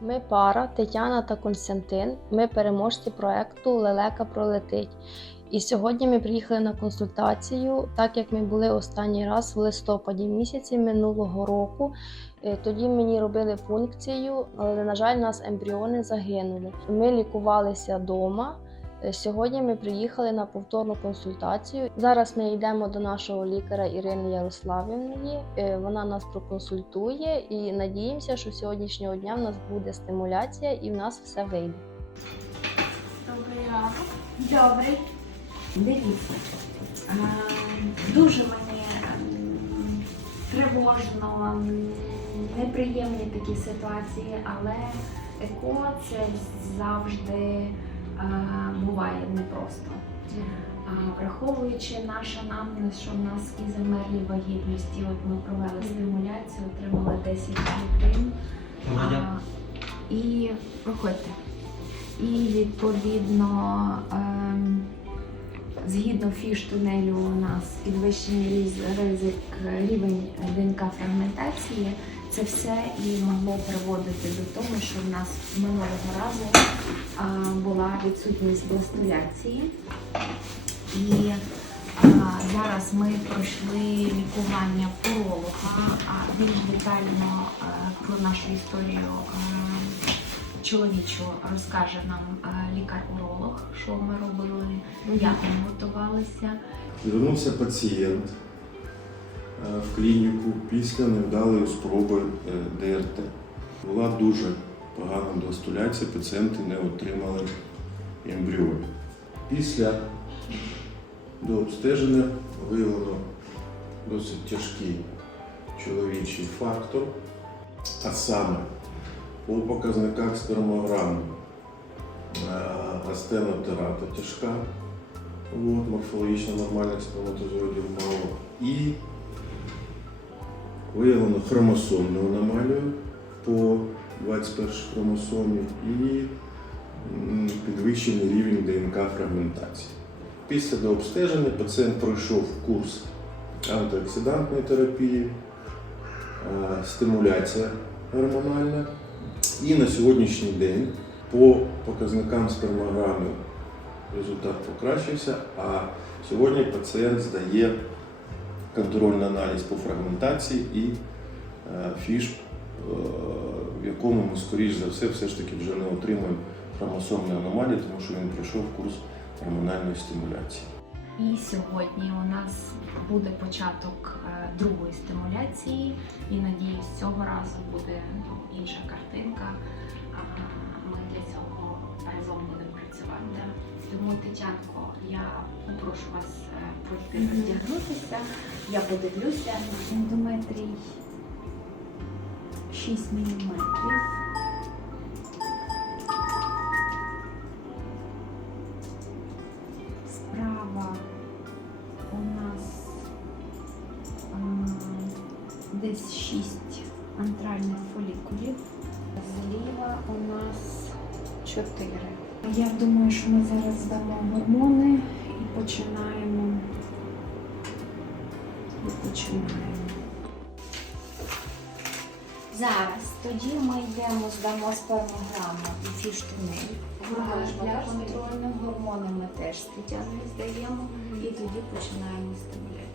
Ми пара Тетяна та Константин. Ми переможці проекту Лелека пролетить. І сьогодні ми приїхали на консультацію, так як ми були останній раз в листопаді місяці минулого року. Е, Тоді мені робили пункцію, але на жаль, у нас ембріони загинули. Ми лікувалися вдома. Е, Сьогодні ми приїхали на повторну консультацію. Зараз ми йдемо до нашого лікаря Ірини Ярославівної. Е, Вона нас проконсультує і надіємося, що сьогоднішнього дня в нас буде стимуляція і в нас все вийде. Добрий ранок. Добрий. Дивіться. е, Дуже мені ем, тривожно, неприємні такі ситуації, але еко це завжди е, буває непросто. Враховуючи наш анамнез, що в нас і замерлі вагітності, от ми провели стимуляцію, отримали 10 клітин. І проходьте. І відповідно, ем, згідно фіш тунелю, у нас підвищений різ- ризик рівень ДНК фрагментації. Це все і могло приводити до того, що в нас минулого разу а, була відсутність бластуляції. І а, зараз ми пройшли лікування уролога, а більш детально а, про нашу історію а, чоловічу розкаже нам а, лікар-уролог, що ми робили, як ми готувалися. Звернувся пацієнт е, в клініку після невдалої спроби е, ДРТ. Була дуже погана бластуляція, пацієнти не отримали ембріонів. Після дообстеження виявлено досить тяжкий чоловічий фактор, а саме по показниках спермограми е, астенотерата тяжка, От, морфологічно нормальних сперматозоїдів мало. І виявлено хромосомну аномалію по 21 хромосомі і підвищений рівень ДНК фрагментації. Після дообстеження пацієнт пройшов курс антиоксидантної терапії, стимуляція гормональна. І на сьогоднішній день по показникам спермограми результат покращився, а сьогодні пацієнт здає контрольний аналіз по фрагментації і е, фіш, е, якому ми, скоріш за все, все ж таки вже не отримаємо хромосомні аномалії, тому що він пройшов курс гормональної стимуляції. І сьогодні у нас буде початок е, другої стимуляції, і надіюсь, цього разу буде ну, інша картинка. Ми для цього разом будемо працювати. Тому, Тетянко, я попрошу вас е, пройти роздягнутися. Я подивлюся ендометрій 6 мм. Справа у нас а, десь 6 антральних фолікулів. Зліва у нас 4. Я думаю, що ми зараз здамо гормони і починаємо. І починаємо. Зараз тоді ми йдемо, здамо спермограму і фіштунель. Для контрольних гормони ми теж з Тетяною здаємо і тоді починаємо стимуляцію.